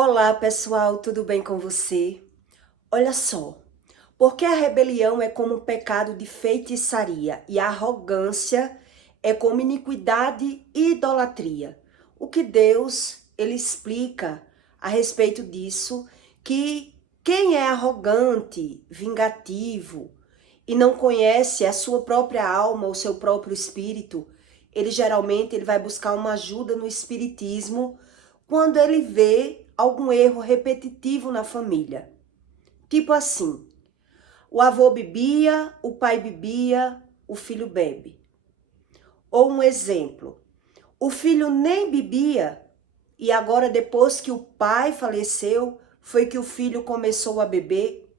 Olá, pessoal, tudo bem com você? Olha só, porque a rebelião é como um pecado de feitiçaria e a arrogância é como iniquidade e idolatria. O que Deus, ele explica a respeito disso, que quem é arrogante, vingativo e não conhece a sua própria alma, o seu próprio espírito, ele vai buscar uma ajuda no espiritismo quando ele vê algum erro repetitivo na família. Tipo assim, o avô bebia, o pai bebia, o filho bebe. Ou um exemplo, o filho nem bebia e agora depois que o pai faleceu, foi que o filho começou a beber.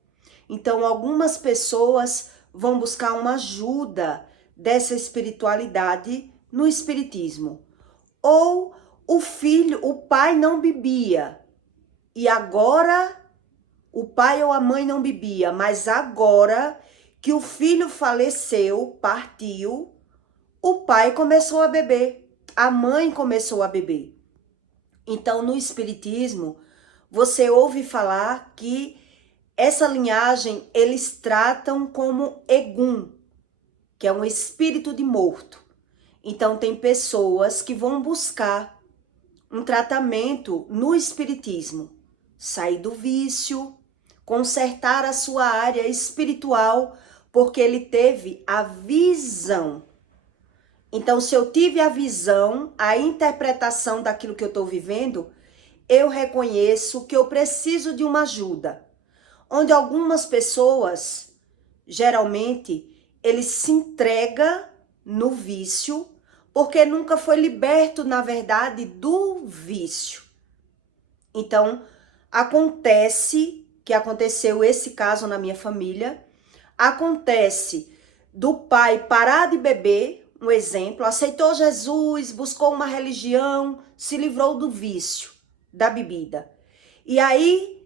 Então algumas pessoas vão buscar uma ajuda dessa espiritualidade no espiritismo. Ou o pai não bebia e agora o pai ou a mãe não bebia, mas agora que o filho faleceu, partiu, o pai começou a beber, a mãe começou a beber. Então, no espiritismo, você ouve falar que essa linhagem eles tratam como Egum, que é um espírito de morto. Então, tem pessoas que vão buscar um tratamento no espiritismo, sair do vício, consertar a sua área espiritual, porque ele teve a visão. Então, se eu tive a visão, a interpretação daquilo que eu estou vivendo, eu reconheço que eu preciso de uma ajuda. Onde algumas pessoas, geralmente, eles se entregam no vício, porque nunca foi liberto, na verdade, do vício. Então, aconteceu esse caso na minha família, acontece do pai parar de beber, um exemplo, aceitou Jesus, buscou uma religião, se livrou do vício da bebida. E aí,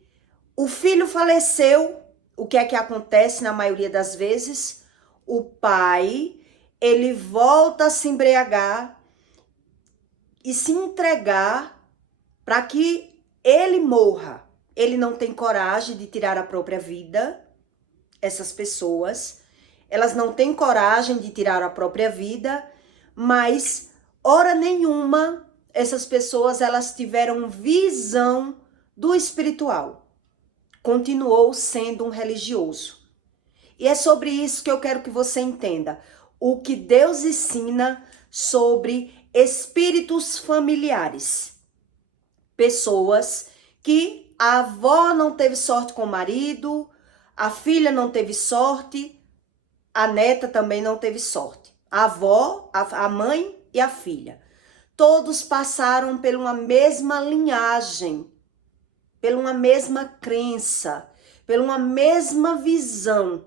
o filho faleceu, o que é que acontece na maioria das vezes? O pai, ele volta a se embriagar e se entregar para que ele morra. Ele não tem coragem de tirar a própria vida. Essas pessoas, elas não têm coragem de tirar a própria vida, mas hora nenhuma essas pessoas elas tiveram visão do espiritual. Continuou sendo um religioso. E é sobre isso que eu quero que você entenda. O que Deus ensina sobre espíritos familiares. Pessoas que a avó não teve sorte com o marido, a filha não teve sorte, a neta também não teve sorte. A avó, a mãe e a filha. Todos passaram por uma mesma linhagem, por uma mesma crença, por uma mesma visão.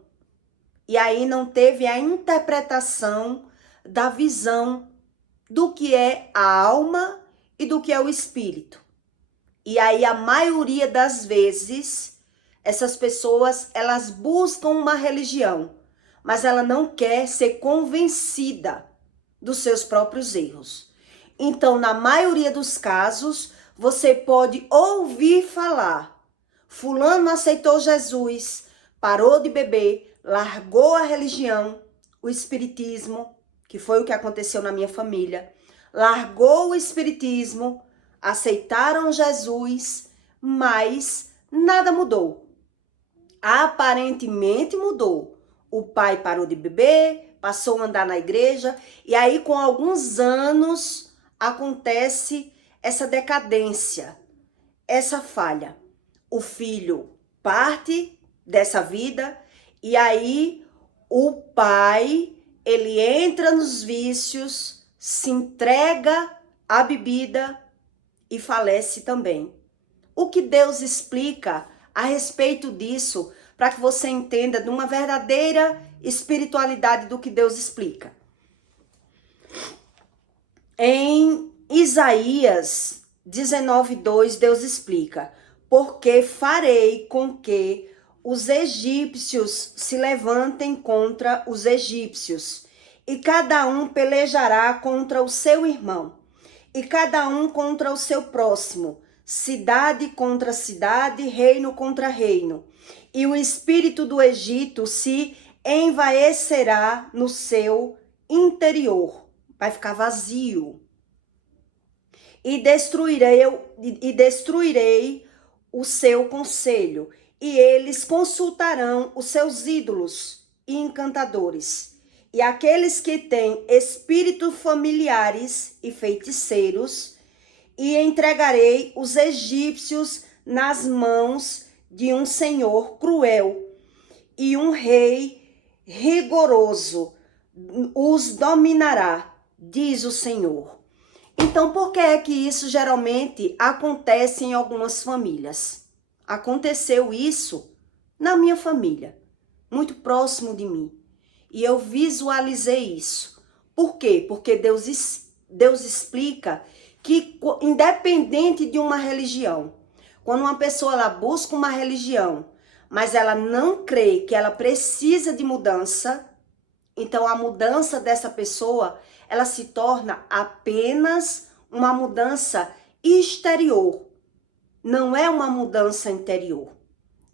E aí não teve a interpretação da visão do que é a alma e do que é o espírito. E aí a maioria das vezes, essas pessoas, elas buscam uma religião, mas ela não quer ser convencida dos seus próprios erros. Então, na maioria dos casos, você pode ouvir falar: fulano aceitou Jesus, parou de beber, largou a religião, o espiritismo, que foi o que aconteceu na minha família, largou o espiritismo, aceitaram Jesus, mas nada mudou. Aparentemente mudou. O pai parou de beber, passou a andar na igreja, e aí com alguns anos acontece essa decadência, essa falha. O filho parte dessa vida e aí o pai, ele entra nos vícios, se entrega à bebida e falece também. O que Deus explica a respeito disso, para que você entenda de uma verdadeira espiritualidade do que Deus explica? Em Isaías 19:2, Deus explica: porque farei com que os egípcios se levantem contra os egípcios, e cada um pelejará contra o seu irmão, e cada um contra o seu próximo. cidade contra cidade, reino contra reino. E o espírito do Egito se envaecerá no seu interior. Vai ficar vazio. E destruirei o seu conselho. E eles consultarão os seus ídolos e encantadores. E aqueles que têm espíritos familiares e feiticeiros, e entregarei os egípcios nas mãos de um senhor cruel e um rei rigoroso os dominará, diz o Senhor. Então, por que é que isso geralmente acontece em algumas famílias? Aconteceu isso na minha família, muito próximo de mim. E eu visualizei isso. Por quê? Porque Deus explica que, independente de uma religião, quando uma pessoa ela busca uma religião, mas ela não crê que ela precisa de mudança, então a mudança dessa pessoa, ela se torna apenas uma mudança exterior. Não é uma mudança interior.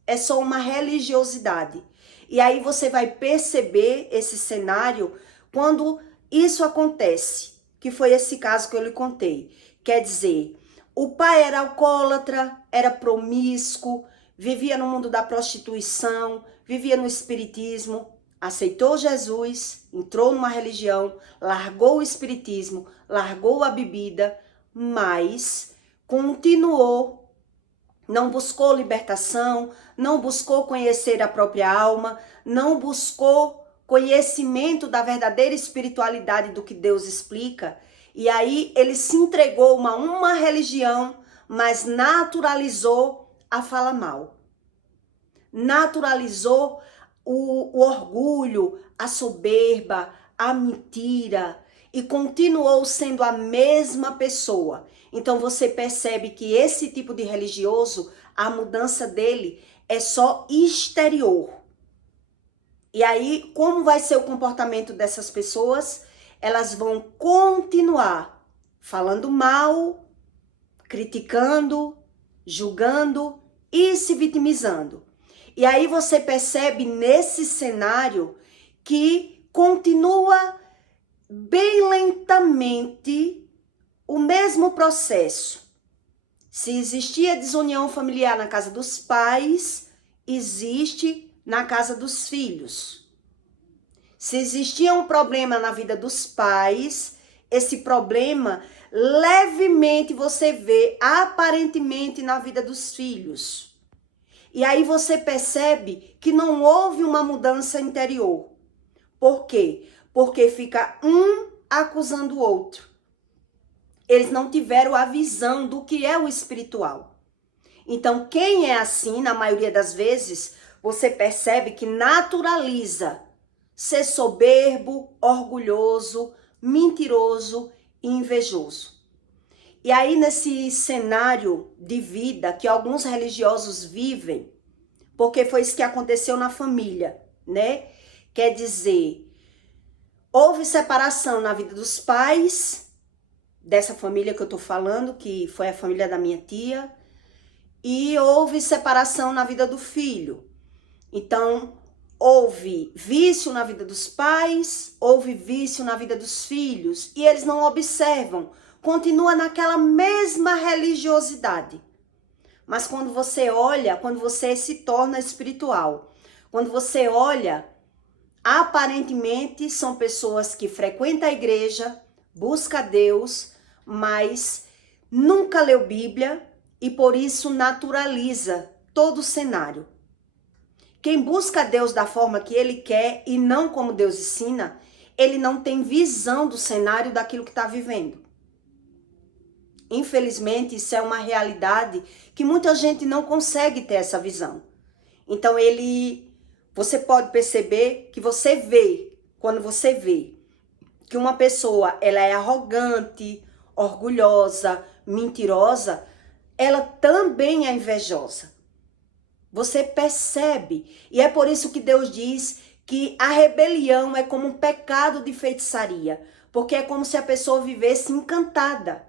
É só uma religiosidade. E aí você vai perceber esse cenário quando isso acontece, que foi esse caso que eu lhe contei. Quer dizer, o pai era alcoólatra, era promíscuo, vivia no mundo da prostituição, vivia no espiritismo, aceitou Jesus, entrou numa religião, largou o espiritismo, largou a bebida, mas continuou, não buscou libertação, não buscou conhecer a própria alma, não buscou conhecimento da verdadeira espiritualidade do que Deus explica. E aí ele se entregou a uma religião, mas naturalizou a fala mal. Naturalizou o orgulho, a soberba, a mentira e continuou sendo a mesma pessoa. Então você percebe que esse tipo de religioso, a mudança dele é só exterior. E aí, como vai ser o comportamento dessas pessoas? Elas vão continuar falando mal, criticando, julgando e se vitimizando. E aí você percebe nesse cenário que continua bem lentamente o mesmo processo. Se existia desunião familiar na casa dos pais, existe na casa dos filhos. Se existia um problema na vida dos pais, esse problema levemente você vê aparentemente na vida dos filhos. E aí você percebe que não houve uma mudança interior. Por quê? Porque fica um acusando o outro. Eles não tiveram a visão do que é o espiritual. Então, quem é assim, na maioria das vezes, você percebe que naturaliza ser soberbo, orgulhoso, mentiroso e invejoso. E aí, nesse cenário de vida que alguns religiosos vivem, porque foi isso que aconteceu na família, né? Quer dizer, houve separação na vida dos pais, dessa família que eu tô falando, que foi a família da minha tia, e houve separação na vida do filho. Então, houve vício na vida dos pais, houve vício na vida dos filhos, e eles não observam, continua naquela mesma religiosidade. Mas quando você olha, quando você se torna espiritual, quando você olha, aparentemente são pessoas que frequentam a igreja, buscam Deus, mas nunca leu Bíblia e por isso naturaliza todo o cenário. Quem busca Deus da forma que ele quer e não como Deus ensina, ele não tem visão do cenário daquilo que está vivendo. Infelizmente, isso é uma realidade que muita gente não consegue ter essa visão. Então, você pode perceber que você vê, quando você vê que uma pessoa ela é arrogante, orgulhosa, mentirosa, ela também é invejosa. Você percebe. E é por isso que Deus diz que a rebelião é como um pecado de feitiçaria. Porque é como se a pessoa vivesse encantada.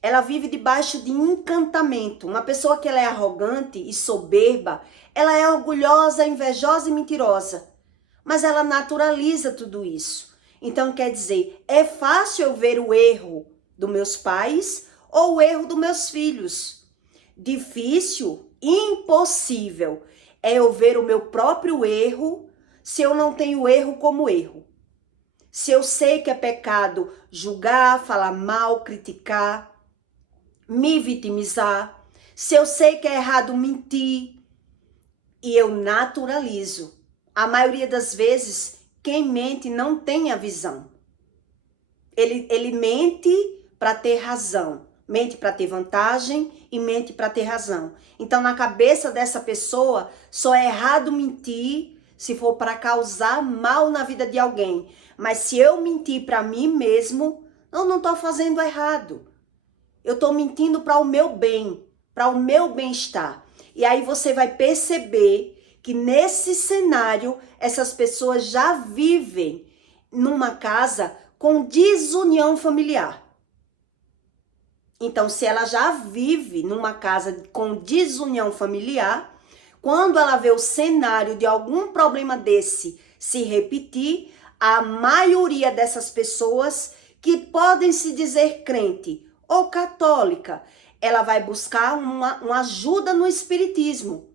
Ela vive debaixo de encantamento. Uma pessoa que ela é arrogante e soberba, ela é orgulhosa, invejosa e mentirosa. Mas ela naturaliza tudo isso. Então, quer dizer, é fácil eu ver o erro dos meus pais ou o erro dos meus filhos. Difícil, impossível, é eu ver o meu próprio erro se eu não tenho erro como erro. Se eu sei que é pecado julgar, falar mal, criticar, me vitimizar, se eu sei que é errado mentir, e eu naturalizo. A maioria das vezes, quem mente não tem a visão. Ele mente para ter razão, mente para ter vantagem e mente para ter razão. Então, na cabeça dessa pessoa, só é errado mentir se for para causar mal na vida de alguém. Mas se eu mentir para mim mesmo, eu não estou fazendo errado. Eu estou mentindo para o meu bem, para o meu bem-estar. E aí você vai perceber que nesse cenário, essas pessoas já vivem numa casa com desunião familiar. Então, se ela já vive numa casa com desunião familiar, quando ela vê o cenário de algum problema desse se repetir, a maioria dessas pessoas que podem se dizer crente ou católica, ela vai buscar uma ajuda no espiritismo,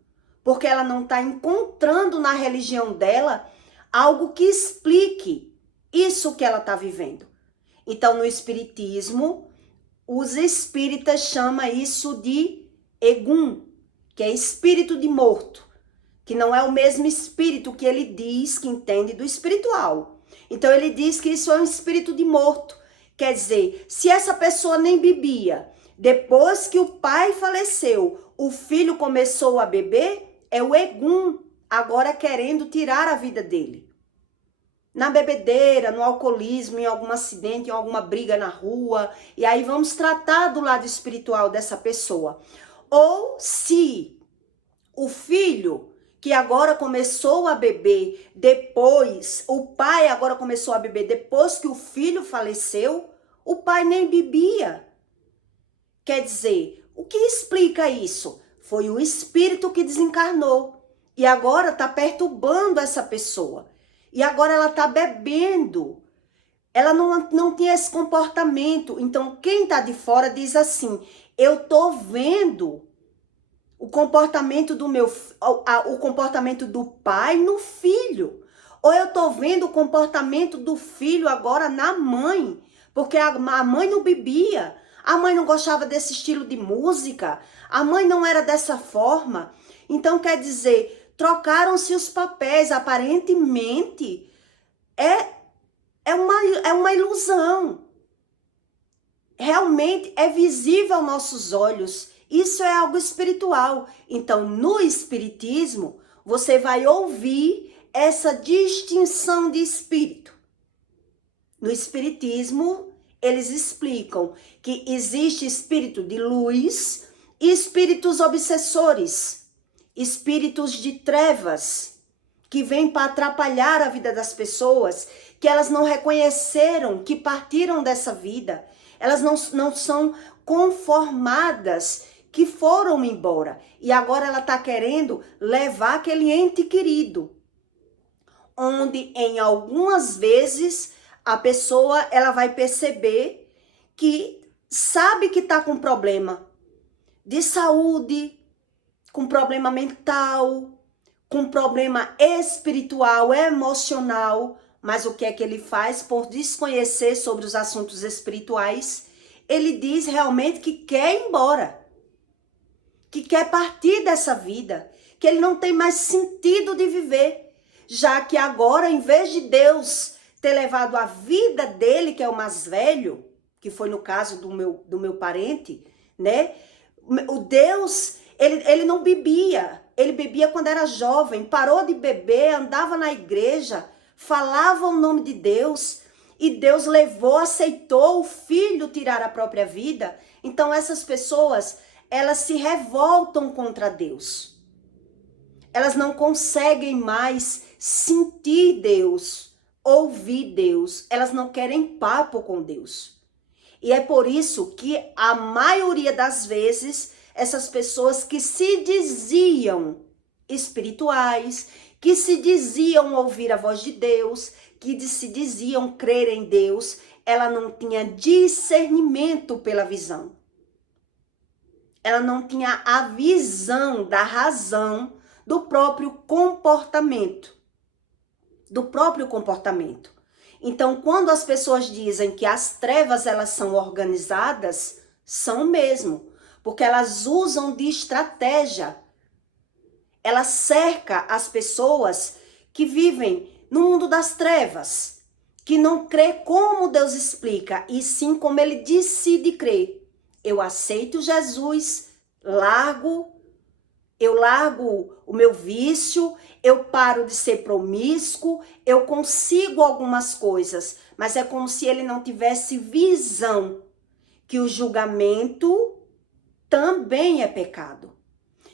porque ela não está encontrando na religião dela algo que explique isso que ela está vivendo. Então, no espiritismo, os espíritas chamam isso de Egum, que é espírito de morto, que não é o mesmo espírito que ele diz que entende do espiritual. Então, ele diz que isso é um espírito de morto. Quer dizer, se essa pessoa nem bebia, depois que o pai faleceu, o filho começou a beber, é o Egum agora querendo tirar a vida dele. Na bebedeira, no alcoolismo, em algum acidente, em alguma briga na rua. E aí vamos tratar do lado espiritual dessa pessoa. Ou se o filho que agora começou a beber depois, o pai agora começou a beber depois que o filho faleceu, o pai nem bebia. Quer dizer, o que explica isso? Foi o espírito que desencarnou e agora está perturbando essa pessoa. E agora ela está bebendo. Ela não tinha esse comportamento. Então, quem está de fora diz assim, eu estou vendo o comportamento o comportamento do pai no filho. Ou eu estou vendo o comportamento do filho agora na mãe. Porque a mãe não bebia. A mãe não gostava desse estilo de música. A mãe não era dessa forma. Então, quer dizer, trocaram-se os papéis, aparentemente é uma ilusão. Realmente é visível aos nossos olhos. Isso é algo espiritual. Então, no espiritismo, você vai ouvir essa distinção de espírito. No espiritismo, eles explicam que existe espírito de luz e espíritos obsessores. Espíritos de trevas que vêm para atrapalhar a vida das pessoas, que elas não reconheceram que partiram dessa vida, elas não são conformadas, que foram embora. E agora ela está querendo levar aquele ente querido, onde em algumas vezes a pessoa ela vai perceber que sabe que está com problema de saúde, com problema mental, com problema espiritual, emocional, mas o que é que ele faz por desconhecer sobre os assuntos espirituais? Ele diz realmente que quer ir embora, que quer partir dessa vida, que ele não tem mais sentido de viver, já que agora, em vez de Deus ter levado a vida dele, que é o mais velho, que foi no caso do meu parente, né? O Deus... Ele não bebia, ele bebia quando era jovem, parou de beber, andava na igreja, falava o nome de Deus e Deus levou, aceitou o filho tirar a própria vida. Então essas pessoas, elas se revoltam contra Deus. Elas não conseguem mais sentir Deus, ouvir Deus, elas não querem papo com Deus. E é por isso que a maioria das vezes, essas pessoas que se diziam espirituais, que se diziam ouvir a voz de Deus, que se diziam crer em Deus, ela não tinha discernimento pela visão. Ela não tinha a visão da razão do próprio comportamento. Do próprio comportamento. Então, quando as pessoas dizem que as trevas elas são organizadas, são mesmo, porque elas usam de estratégia. Ela cerca as pessoas que vivem no mundo das trevas, que não crê como Deus explica, e sim como ele decide crer. Eu aceito Jesus, eu largo o meu vício, eu paro de ser promíscuo, eu consigo algumas coisas, mas é como se ele não tivesse visão que o julgamento também é pecado,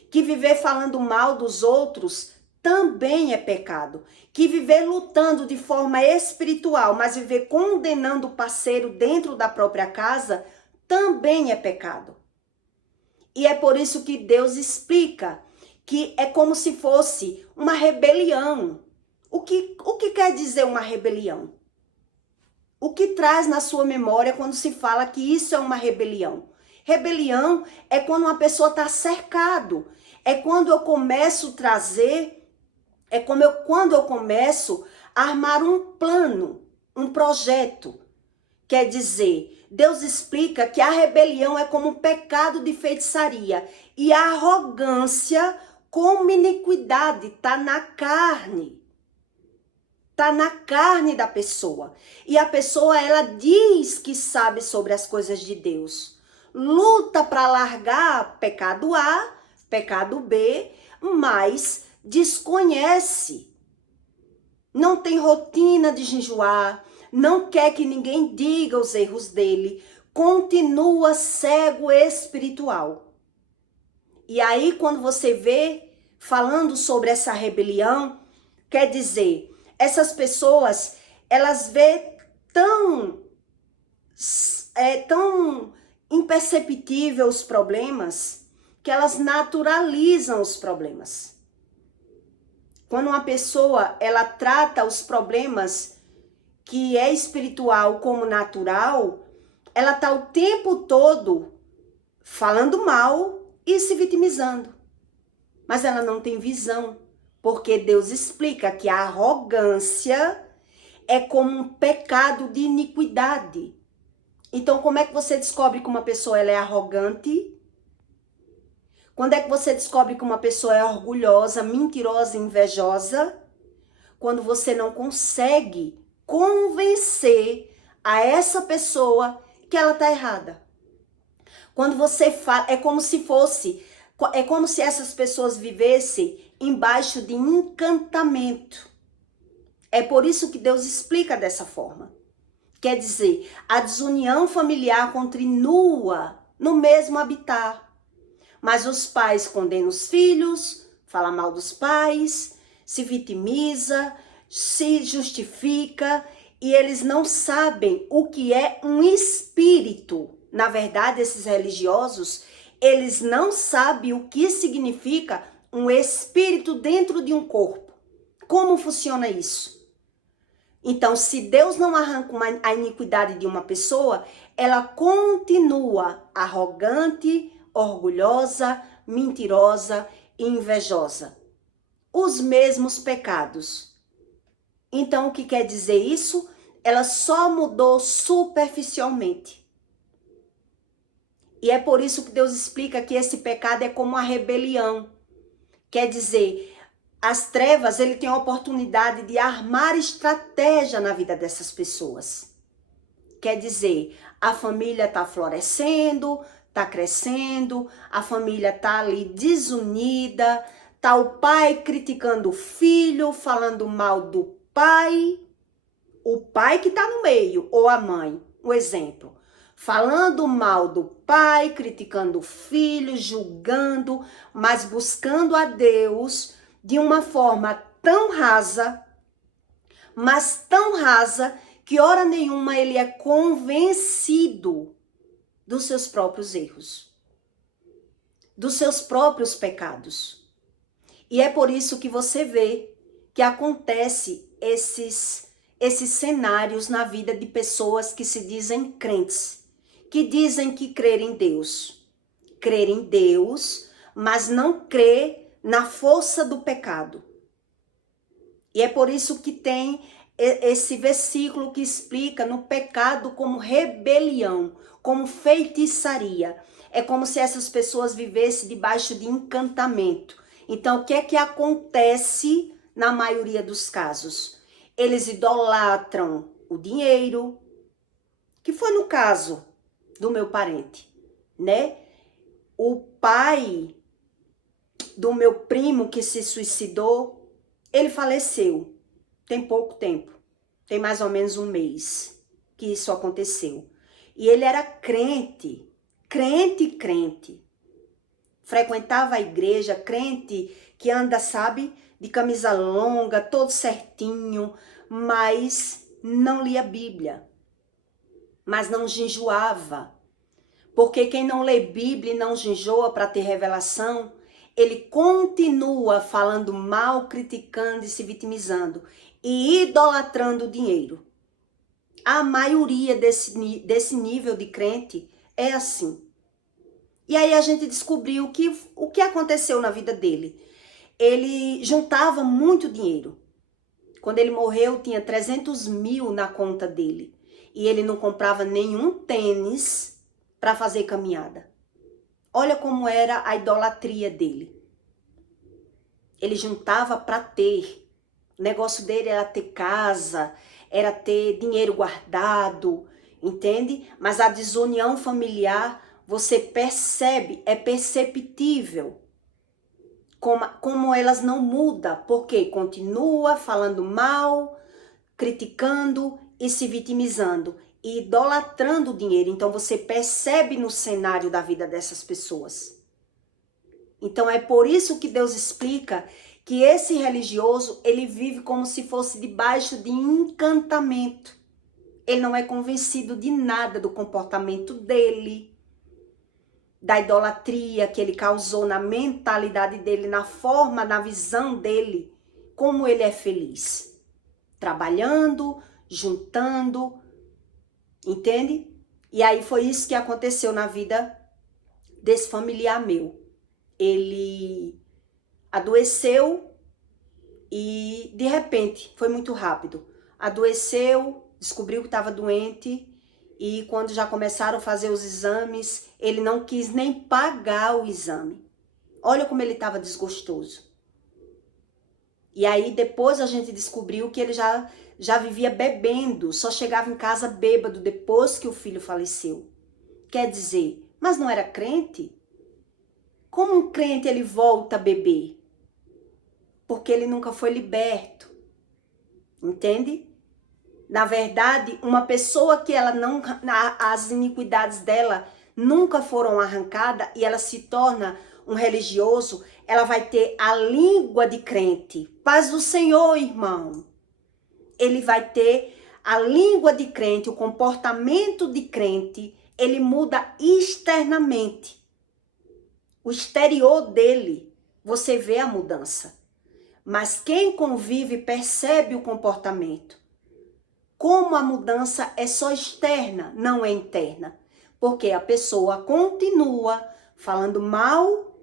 que viver falando mal dos outros também é pecado, que viver lutando de forma espiritual, mas viver condenando o parceiro dentro da própria casa também é pecado. E é por isso que Deus explica que é como se fosse uma rebelião. O que quer dizer uma rebelião? O que traz na sua memória quando se fala que isso é uma rebelião? Rebelião é quando uma pessoa está cercado. É quando eu começo a trazer, quando eu começo a armar um plano, um projeto. Quer dizer, Deus explica que a rebelião é como um pecado de feitiçaria e a arrogância como iniquidade, está na carne. Está na carne da pessoa. E a pessoa, ela diz que sabe sobre as coisas de Deus. Luta para largar pecado A, pecado B, mas desconhece. Não tem rotina de jejuar, não quer que ninguém diga os erros dele, continua cego espiritual. E aí, quando você vê falando sobre essa rebelião, quer dizer, essas pessoas, elas vê tão imperceptível os problemas, que elas naturalizam os problemas. Quando uma pessoa, ela trata os problemas que é espiritual como natural, ela está o tempo todo falando mal e se vitimizando. Mas ela não tem visão, porque Deus explica que a arrogância é como um pecado de iniquidade. Então, como é que você descobre que uma pessoa ela é arrogante? Quando é que você descobre que uma pessoa é orgulhosa, mentirosa e invejosa? Quando você não consegue convencer a essa pessoa que ela está errada. Quando você fala, é como se essas pessoas vivessem embaixo de encantamento. É por isso que Deus explica dessa forma. Quer dizer, a desunião familiar continua no mesmo habitat. Mas os pais condenam os filhos, falam mal dos pais, se vitimiza, se justifica e eles não sabem o que é um espírito. Na verdade, esses religiosos, eles não sabem o que significa um espírito dentro de um corpo. Como funciona isso? Então, se Deus não arranca a iniquidade de uma pessoa, ela continua arrogante, orgulhosa, mentirosa e invejosa. Os mesmos pecados. Então, o que quer dizer isso? Ela só mudou superficialmente. E é por isso que Deus explica que esse pecado é como uma rebelião. Quer dizer, as trevas, ele tem a oportunidade de armar estratégia na vida dessas pessoas. Quer dizer, a família está florescendo, está crescendo, a família está ali desunida, está o pai criticando o filho, falando mal do pai, o pai que está no meio, ou a mãe, um exemplo. Falando mal do pai, criticando o filho, julgando, mas buscando a Deus de uma forma tão rasa, mas tão rasa, que hora nenhuma ele é convencido dos seus próprios erros, dos seus próprios pecados. E é por isso que você vê que acontece esses cenários na vida de pessoas que se dizem crentes, que dizem que crer em Deus. Crer em Deus, mas não crer na força do pecado. E é por isso que tem esse versículo que explica no pecado como rebelião, como feitiçaria. É como se essas pessoas vivessem debaixo de encantamento. Então, o que é que acontece na maioria dos casos? Eles idolatram o dinheiro, que foi no caso do meu parente, né? O pai do meu primo que se suicidou, ele faleceu. Tem pouco tempo. Tem mais ou menos um mês que isso aconteceu. E ele era crente. Frequentava a igreja, crente que anda, sabe, de camisa longa, todo certinho, mas não lia a Bíblia. Mas não jejuava. Porque quem não lê Bíblia e não jejua para ter revelação, ele continua falando mal, criticando e se vitimizando e idolatrando o dinheiro. A maioria desse nível de crente é assim. E aí a gente descobriu que o que aconteceu na vida dele. Ele juntava muito dinheiro. Quando ele morreu, tinha 300 mil na conta dele. E ele não comprava nenhum tênis para fazer caminhada. Olha como era a idolatria dele. Ele juntava para ter. O negócio dele era ter casa, era ter dinheiro guardado, entende? Mas a desunião familiar, você percebe, é perceptível. Como elas não mudam, porque continua falando mal, criticando e se vitimizando. E idolatrando o dinheiro. Então você percebe no cenário da vida dessas pessoas. Então é por isso que Deus explica que esse religioso, ele vive como se fosse debaixo de encantamento. Ele não é convencido de nada do comportamento dele, da idolatria que ele causou na mentalidade dele, na forma, na visão dele, como ele é feliz. Trabalhando, juntando, entende? E aí foi isso que aconteceu na vida desse familiar meu. Ele adoeceu e de repente, foi muito rápido. Adoeceu, descobriu que estava doente e quando já começaram a fazer os exames, ele não quis nem pagar o exame. Olha como ele estava desgostoso. E aí depois a gente descobriu que ele já vivia bebendo, só chegava em casa bêbado depois que o filho faleceu. Quer dizer, mas não era crente? Como um crente ele volta a beber? Porque ele nunca foi liberto. Entende? Na verdade, uma pessoa que ela não, as iniquidades dela nunca foram arrancadas e ela se torna um religioso, ela vai ter a língua de crente. Paz do Senhor, irmão. Ele vai ter a língua de crente, o comportamento de crente, ele muda externamente. O exterior dele, você vê a mudança. Mas quem convive percebe o comportamento. Como a mudança é só externa, não é interna. Porque a pessoa continua falando mal,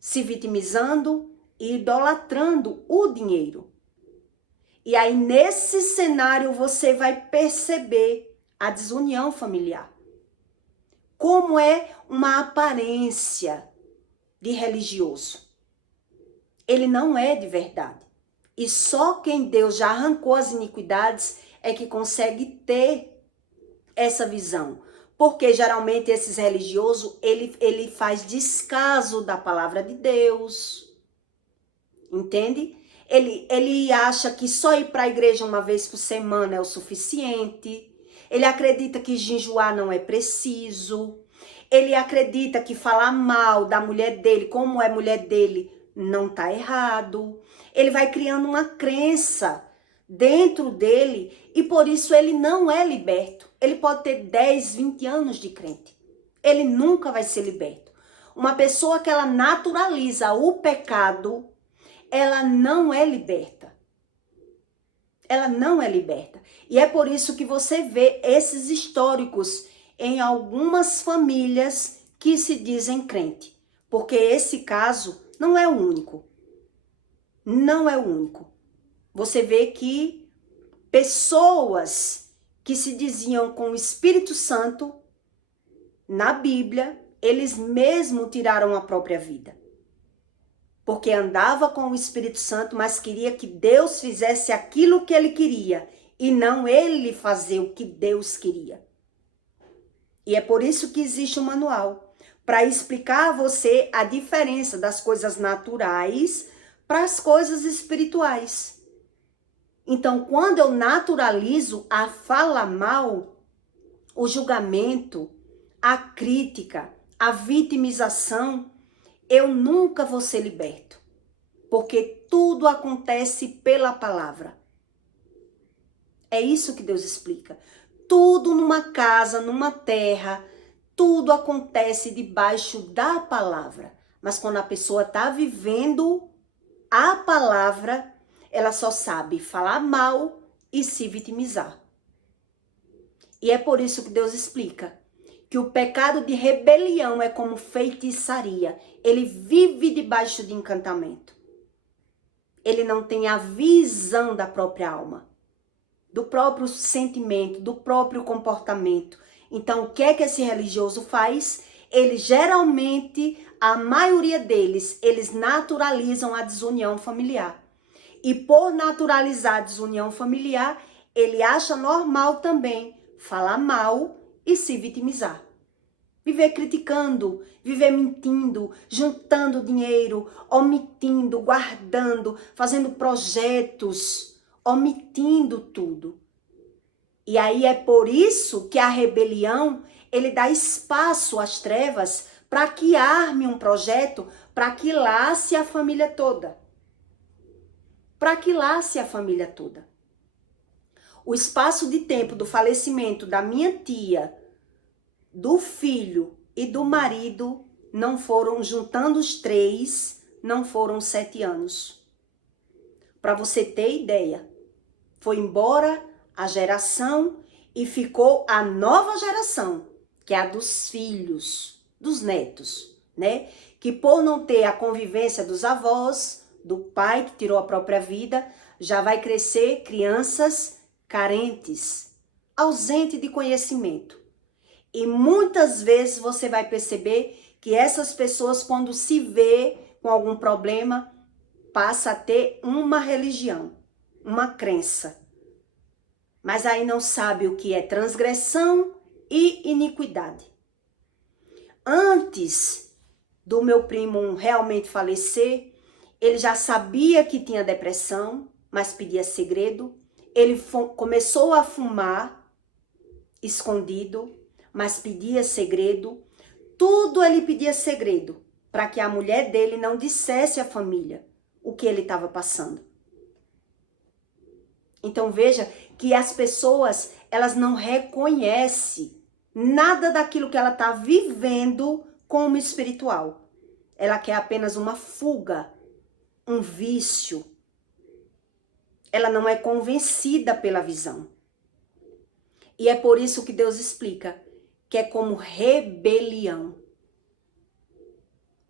se vitimizando e idolatrando o dinheiro. E aí nesse cenário você vai perceber a desunião familiar. Como é uma aparência de religioso. Ele não é de verdade. E só quem Deus já arrancou as iniquidades é que consegue ter essa visão. Porque geralmente esses religiosos, ele faz descaso da palavra de Deus. Entende? Ele acha que só ir para a igreja uma vez por semana é o suficiente. Ele acredita que jejuar não é preciso. Ele acredita que falar mal da mulher dele, como é mulher dele, não está errado. Ele vai criando uma crença dentro dele e por isso ele não é liberto. Ele pode ter 10, 20 anos de crente. ele nunca vai ser liberto. Uma pessoa que ela naturaliza o pecado, ela não é liberta. Ela não é liberta. E é por isso que você vê esses históricos em algumas famílias que se dizem crente. Porque esse caso não é o único. Não é o único. Você vê que pessoas que se diziam com o Espírito Santo, na Bíblia, eles mesmo tiraram a própria vida. Porque andava com o Espírito Santo, mas queria que Deus fizesse aquilo que ele queria e não ele fazer o que Deus queria. E é por isso que existe um manual, para explicar a você a diferença das coisas naturais para as coisas espirituais. Então, quando eu naturalizo a fala mal, o julgamento, a crítica, a vitimização, eu nunca vou ser liberto, porque tudo acontece pela palavra. É isso que Deus explica. Tudo numa casa, numa terra, tudo acontece debaixo da palavra. Mas quando a pessoa está vivendo a palavra, ela só sabe falar mal e se vitimizar. E é por isso que Deus explica que o pecado de rebelião é como feitiçaria. Ele vive debaixo de encantamento. Ele não tem a visão da própria alma, do próprio sentimento, do próprio comportamento. Então, o que é que esse religioso faz? Ele geralmente, a maioria deles, eles naturalizam a desunião familiar. E por naturalizar a desunião familiar, ele acha normal também falar mal e se vitimizar. Viver criticando, viver mentindo, juntando dinheiro, omitindo, guardando, fazendo projetos, omitindo tudo. E aí é por isso que a rebelião, ele dá espaço às trevas para que arme um projeto para que lace a família toda. Para que lace a família toda. O espaço de tempo do falecimento da minha tia, do filho e do marido, não foram, juntando os três, não foram 7 anos. Para você ter ideia, foi embora a geração e ficou a nova geração, que é a dos filhos, dos netos, né? Que por não ter a convivência dos avós, do pai que tirou a própria vida, já vai crescer crianças carentes, ausentes de conhecimento. E muitas vezes você vai perceber que essas pessoas, quando se vê com algum problema, passa a ter uma religião, uma crença. Mas aí não sabe o que é transgressão e iniquidade. Antes do meu primo realmente falecer, ele já sabia que tinha depressão, mas pedia segredo. Ele começou a fumar escondido, mas pedia segredo. Tudo ele pedia segredo, para que a mulher dele não dissesse à família o que ele estava passando. Então veja que as pessoas, elas não reconhecem nada daquilo que ela está vivendo como espiritual. Ela quer apenas uma fuga, um vício. Ela não é convencida pela visão. E é por isso que Deus explica que é como rebelião.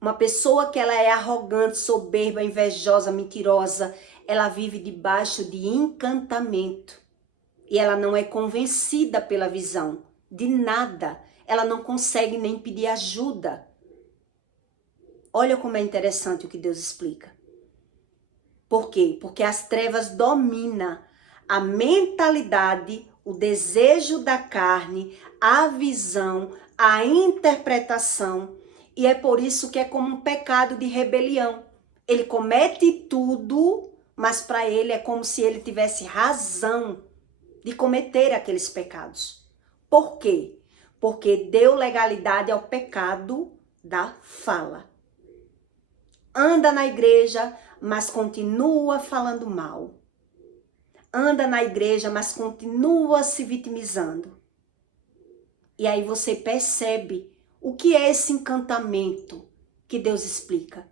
Uma pessoa que ela é arrogante, soberba, invejosa, mentirosa, ela vive debaixo de encantamento. E ela não é convencida pela visão de nada. Ela não consegue nem pedir ajuda. Olha como é interessante o que Deus explica. Por quê? Porque as trevas dominam a mentalidade, o desejo da carne, a visão, a interpretação. E é por isso que é como um pecado de rebelião. Ele comete tudo, mas para ele é como se ele tivesse razão de cometer aqueles pecados. Por quê? Porque deu legalidade ao pecado da fala. Anda na igreja, mas continua falando mal. Anda na igreja, mas continua se vitimizando. E aí você percebe O que é esse encantamento que Deus explica?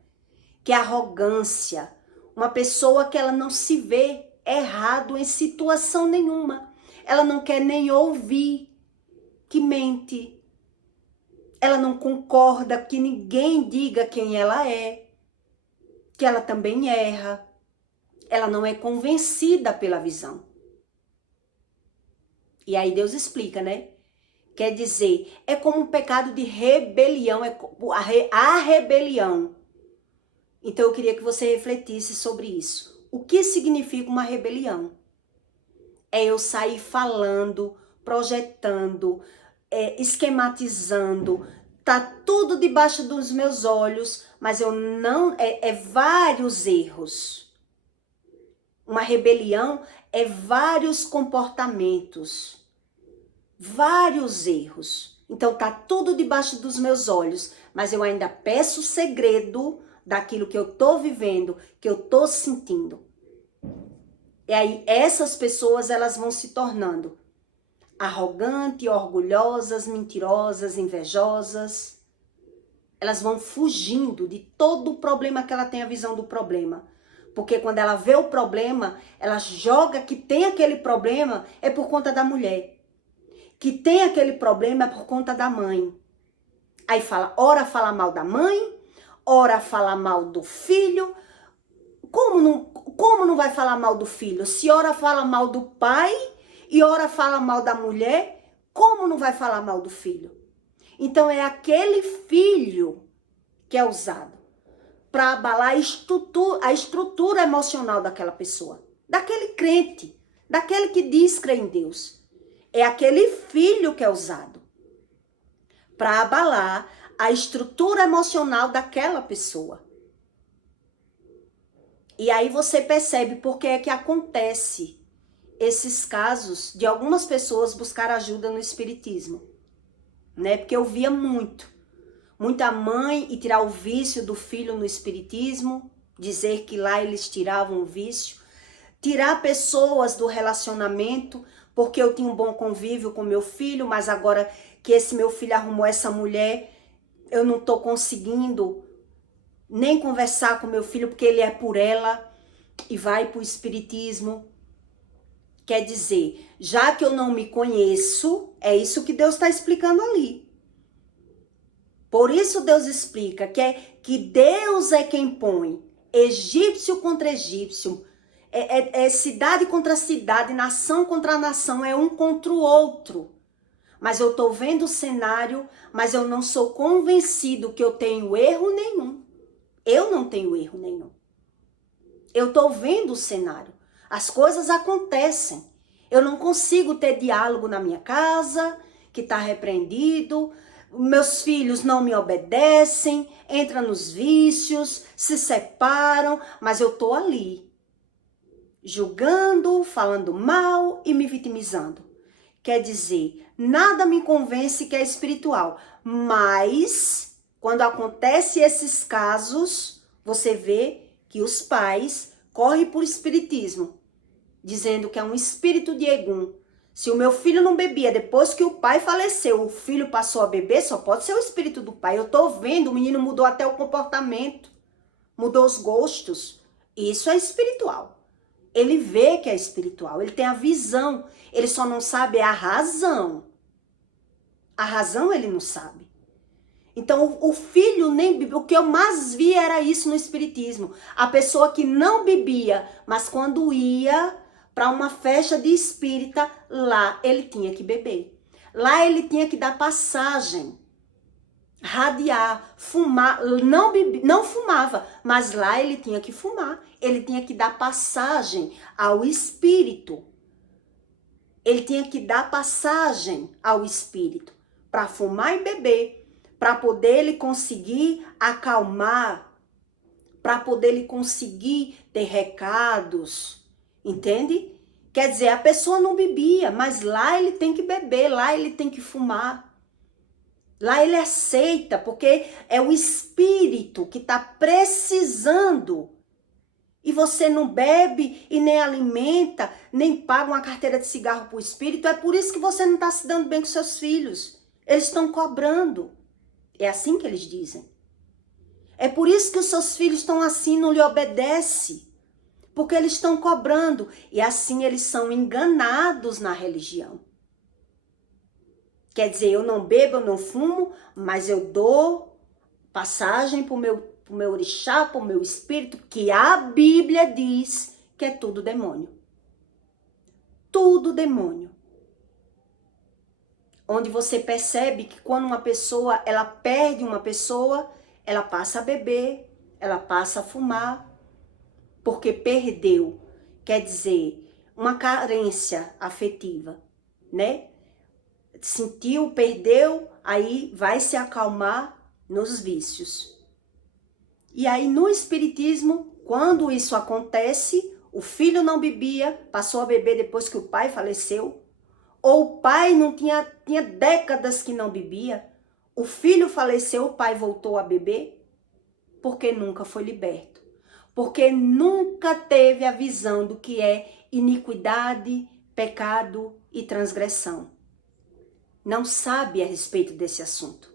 Que é arrogância, uma pessoa que ela não se vê errado em situação nenhuma. Ela não quer nem ouvir que mente. Ela não concorda que ninguém diga quem ela é, que ela também erra. Ela não é convencida pela visão. E aí Deus explica, né? Quer dizer, é como um pecado de rebelião, a rebelião. Então eu queria que você refletisse sobre isso. O que significa uma rebelião? É eu sair falando, projetando, esquematizando, tá tudo debaixo dos meus olhos, mas eu não, vários erros. Uma rebelião é vários comportamentos, vários erros. Então tá tudo debaixo dos meus olhos, mas eu ainda peço segredo daquilo que eu tô vivendo, que eu tô sentindo. E aí essas pessoas, elas vão se tornando arrogantes, orgulhosas, mentirosas, invejosas. Elas vão fugindo de todo o problema que ela tem, a visão do problema. Porque quando ela vê o problema, ela joga que tem aquele problema é por conta da mulher. Que tem aquele problema é por conta da mãe. Aí fala, ora fala mal da mãe, ora fala mal do filho. Como não vai falar mal do filho? Se ora fala mal do pai e ora fala mal da mulher, como não vai falar mal do filho? Então é aquele filho que é usado para abalar a estrutura emocional daquela pessoa, daquele crente, daquele que diz crer em Deus. É aquele filho que é usado para abalar a estrutura emocional daquela pessoa. E aí você percebe por que é que acontece esses casos de algumas pessoas buscar ajuda no espiritismo, né? Porque eu via muita mãe e tirar o vício do filho no espiritismo, dizer que lá eles tiravam o vício, tirar pessoas do relacionamento, porque eu tinha um bom convívio com meu filho, mas agora que esse meu filho arrumou essa mulher, eu não tô conseguindo nem conversar com meu filho, porque ele é por ela, e vai pro espiritismo. Quer dizer, já que eu não me conheço, é isso que Deus está explicando ali. Por isso Deus explica que Deus é quem põe egípcio contra egípcio, cidade contra cidade, nação contra nação, é um contra o outro. Mas eu estou vendo o cenário, mas eu não sou convencido que eu tenho erro nenhum. Eu não tenho erro nenhum. Eu estou vendo o cenário. As coisas acontecem. Eu não consigo ter diálogo na minha casa, que está repreendido. Meus filhos não me obedecem, entram nos vícios, se separam, mas eu estou ali, julgando, falando mal e me vitimizando. Quer dizer, nada me convence que é espiritual, mas quando acontece esses casos, você vê que os pais correm por espiritismo, dizendo que é um espírito de Egum. Se o meu filho não bebia, depois que o pai faleceu, o filho passou a beber, só pode ser o espírito do pai. Eu tô vendo, o menino mudou até o comportamento, mudou os gostos. Isso é espiritual. Ele vê que é espiritual, ele tem a visão, ele só não sabe a razão. A razão ele não sabe. Então o filho nem bebia, o que eu mais vi era isso no espiritismo. A pessoa que não bebia, mas quando ia para uma festa de espírita, lá ele tinha que beber. Lá ele tinha que dar passagem, radiar, fumar, não fumava, mas lá ele tinha que fumar. Ele tinha que dar passagem ao espírito. Ele tinha que dar passagem ao espírito para fumar e beber, para poder ele conseguir acalmar, para poder ele conseguir ter recados. Entende? Quer dizer, a pessoa não bebia, mas lá ele tem que beber, lá ele tem que fumar. Lá ele aceita, porque é o espírito que está precisando. E você não bebe e nem alimenta, nem paga uma carteira de cigarro para o espírito. É por isso que você não está se dando bem com seus filhos. Eles estão cobrando. É assim que eles dizem. É por isso que os seus filhos estão assim, não lhe obedecem. Porque eles estão cobrando. E assim eles são enganados na religião. Quer dizer, eu não bebo, eu não fumo, mas eu dou passagem para o meu orixá, para o meu espírito, que a Bíblia diz que é tudo demônio. Tudo demônio. Onde você percebe que quando uma pessoa, ela perde uma pessoa, ela passa a beber, ela passa a fumar, porque perdeu. Quer dizer, uma carência afetiva, né? Sentiu, perdeu, aí vai se acalmar nos vícios. E aí no espiritismo, quando isso acontece, o filho não bebia, passou a beber depois que o pai faleceu, ou o pai não tinha décadas que não bebia, o filho faleceu, o pai voltou a beber, porque nunca foi liberto. Porque nunca teve a visão do que é iniquidade, pecado e transgressão. Não sabe a respeito desse assunto.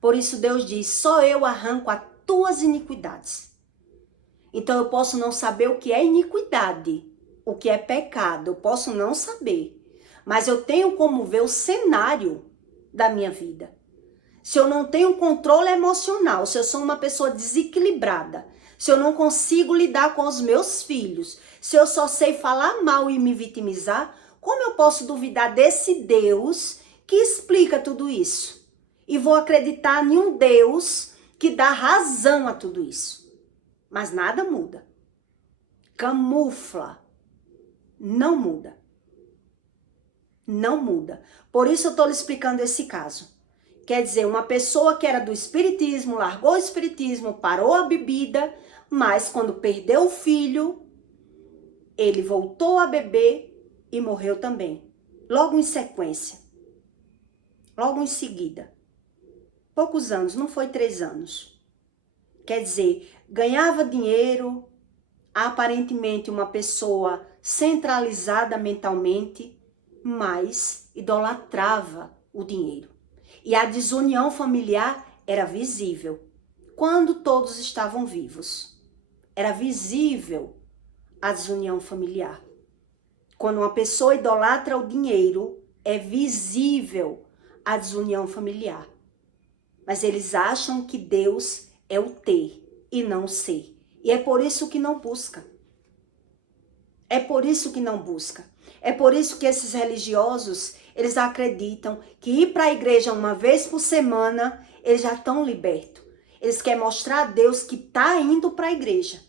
Por isso Deus diz, só eu arranco as tuas iniquidades. Então eu posso não saber o que é iniquidade, o que é pecado, eu posso não saber. Mas eu tenho como ver o cenário da minha vida. Se eu não tenho controle emocional, se eu sou uma pessoa desequilibrada, se eu não consigo lidar com os meus filhos, se eu só sei falar mal e me vitimizar, como eu posso duvidar desse Deus que explica tudo isso? E vou acreditar em um Deus que dá razão a tudo isso. Mas nada muda. Camufla. Não muda. Não muda. Por isso eu estou lhe explicando esse caso. Quer dizer, uma pessoa que era do espiritismo, largou o espiritismo, parou a bebida, mas quando perdeu o filho, ele voltou a beber e morreu também. Logo em sequência. Logo em seguida. Poucos anos, não foi 3 anos. Quer dizer, ganhava dinheiro, aparentemente uma pessoa centralizada mentalmente, mas idolatrava o dinheiro. E a desunião familiar era visível quando todos estavam vivos. Era visível a desunião familiar. Quando uma pessoa idolatra o dinheiro, é visível a desunião familiar. Mas eles acham que Deus é o ter e não o ser. E é por isso que não busca. É por isso que não busca. É por isso que esses religiosos, eles acreditam que ir para a igreja uma vez por semana, eles já estão libertos. Eles querem mostrar a Deus que está indo para a igreja.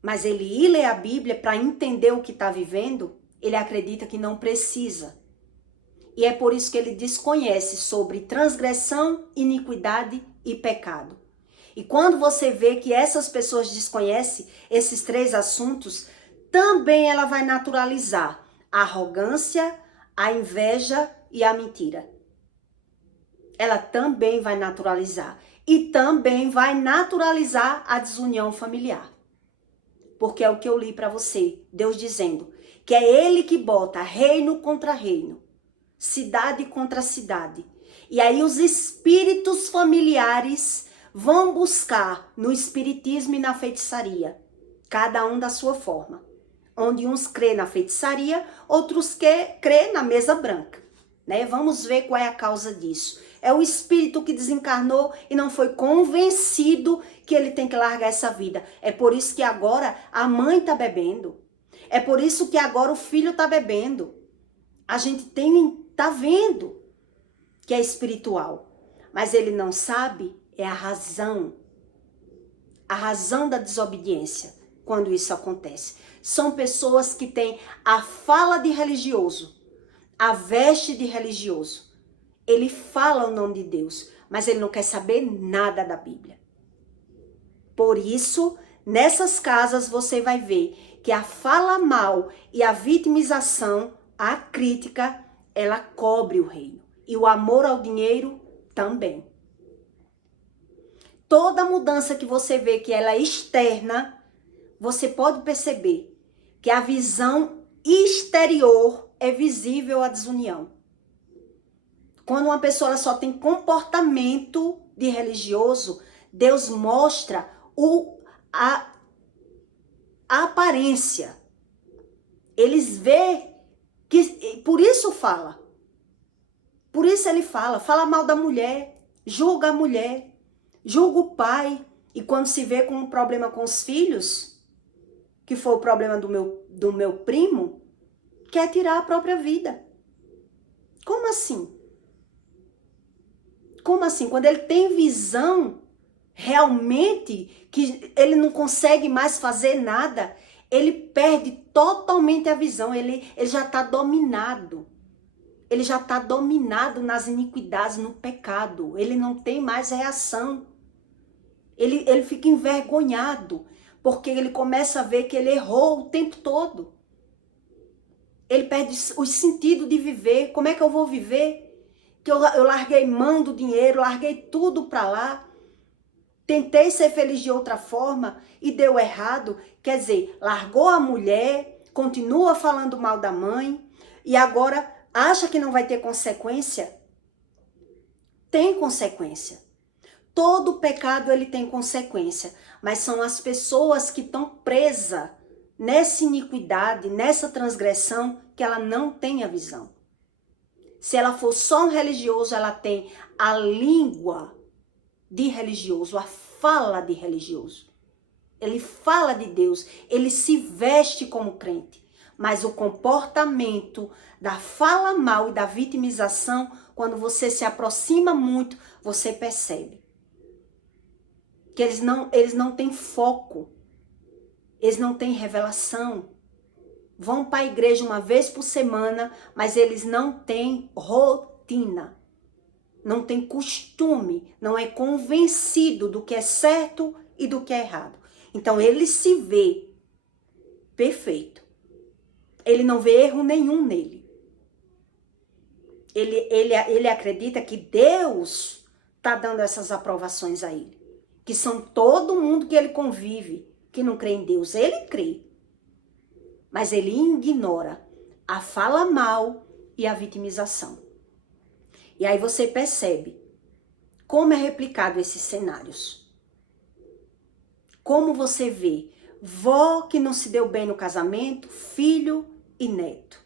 Mas ele ir ler a Bíblia para entender o que está vivendo, ele acredita que não precisa. E é por isso que ele desconhece sobre transgressão, iniquidade e pecado. E quando você vê que essas pessoas desconhecem esses 3 assuntos, também ela vai naturalizar a arrogância, a inveja e a mentira. Ela também vai naturalizar. E também vai naturalizar a desunião familiar. Porque é o que eu li para você, Deus dizendo que é ele que bota reino contra reino, cidade contra cidade. E aí os espíritos familiares vão buscar no espiritismo e na feitiçaria, cada um da sua forma. Onde uns crê na feitiçaria, outros crê na mesa branca. Né? Vamos ver qual é a causa disso. É o espírito que desencarnou e não foi convencido que ele tem que largar essa vida. É por isso que agora a mãe está bebendo. É por isso que agora o filho está bebendo. A gente tá vendo que é espiritual. Mas ele não sabe é a razão da desobediência quando isso acontece. São pessoas que têm a fala de religioso, a veste de religioso. Ele fala o nome de Deus, mas ele não quer saber nada da Bíblia. Por isso, nessas casas você vai ver que a fala mal e a vitimização, a crítica, ela cobre o reino. E o amor ao dinheiro também. Toda mudança que você vê que ela é externa, você pode perceber que a visão exterior é visível à desunião. Quando uma pessoa ela só tem comportamento de religioso, Deus mostra a aparência. Eles vê que, por isso fala. Por isso ele fala mal da mulher, julga a mulher, julga o pai. E quando se vê com um problema com os filhos, que foi o problema do meu primo, quer tirar a própria vida. Como assim? Como assim? Quando ele tem visão, realmente, que ele não consegue mais fazer nada, ele perde totalmente a visão, ele já está dominado. Ele já está dominado nas iniquidades, no pecado. Ele não tem mais reação. Ele fica envergonhado, porque ele começa a ver que ele errou o tempo todo. Ele perde o sentido de viver. Como é que eu vou viver? Que eu larguei mão do dinheiro, larguei tudo para lá. Tentei ser feliz de outra forma e deu errado. Quer dizer, largou a mulher, continua falando mal da mãe e agora acha que não vai ter consequência? Tem consequência. Todo pecado ele tem consequência, mas são as pessoas que estão presas nessa iniquidade, nessa transgressão, que ela não tem a visão. Se ela for só um religioso, ela tem a língua de religioso, a fala de religioso. Ele fala de Deus, ele se veste como crente, mas o comportamento da fala mal e da vitimização, quando você se aproxima muito, você percebe que eles não têm foco, eles não têm revelação. Vão para a igreja uma vez por semana, mas eles não têm rotina, não têm costume, não é convencido do que é certo e do que é errado. Então ele se vê perfeito, ele não vê erro nenhum nele. Ele acredita que Deus está dando essas aprovações a ele. Que são todo mundo que ele convive, que não crê em Deus. Ele crê. Mas ele ignora a fala mal e a vitimização. E aí você percebe como é replicado esses cenários. Como você vê vó que não se deu bem no casamento, filho e neto.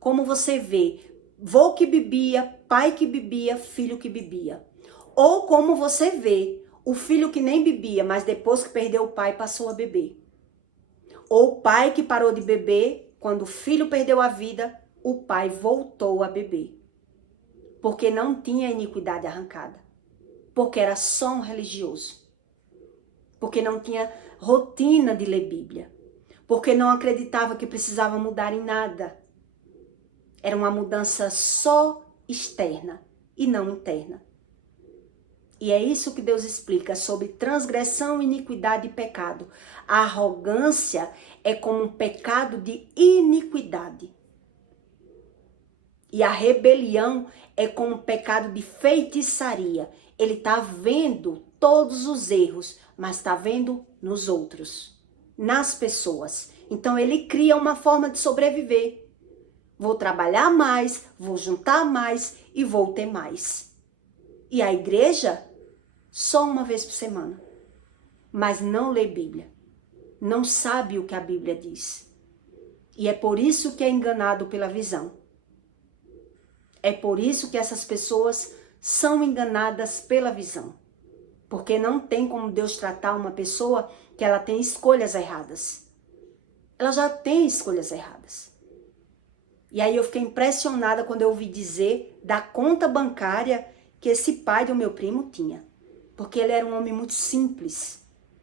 Como você vê vô que bebia, pai que bebia, filho que bebia. Ou como você vê o filho que nem bebia, mas depois que perdeu o pai passou a beber. Ou o pai que parou de beber, quando o filho perdeu a vida, o pai voltou a beber. Porque não tinha iniquidade arrancada. Porque era só um religioso. Porque não tinha rotina de ler Bíblia. Porque não acreditava que precisava mudar em nada. Era uma mudança só externa e não interna. E é isso que Deus explica sobre transgressão, iniquidade e pecado. A arrogância é como um pecado de iniquidade. E a rebelião é como um pecado de feitiçaria. Ele está vendo todos os erros, mas está vendo nos outros, nas pessoas. Então ele cria uma forma de sobreviver. Vou trabalhar mais, vou juntar mais e vou ter mais. E a igreja, só uma vez por semana. Mas não lê Bíblia. Não sabe o que a Bíblia diz. E é por isso que é enganado pela visão. É por isso que essas pessoas são enganadas pela visão. Porque não tem como Deus tratar uma pessoa que ela tem escolhas erradas. Ela já tem escolhas erradas. E aí eu fiquei impressionada quando eu ouvi dizer da conta bancária que esse pai do meu primo tinha. Porque ele era um homem muito simples.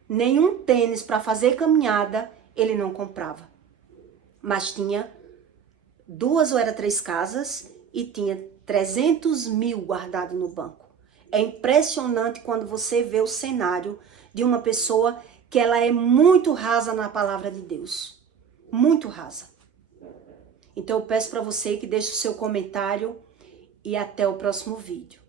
Nenhum tênis para fazer caminhada ele não comprava. Mas tinha 2 ou 3 casas e tinha 300 mil guardado no banco. É impressionante quando você vê o cenário de uma pessoa que ela é muito rasa na palavra de Deus. Muito rasa. Então eu peço para você que deixe o seu comentário e até o próximo vídeo.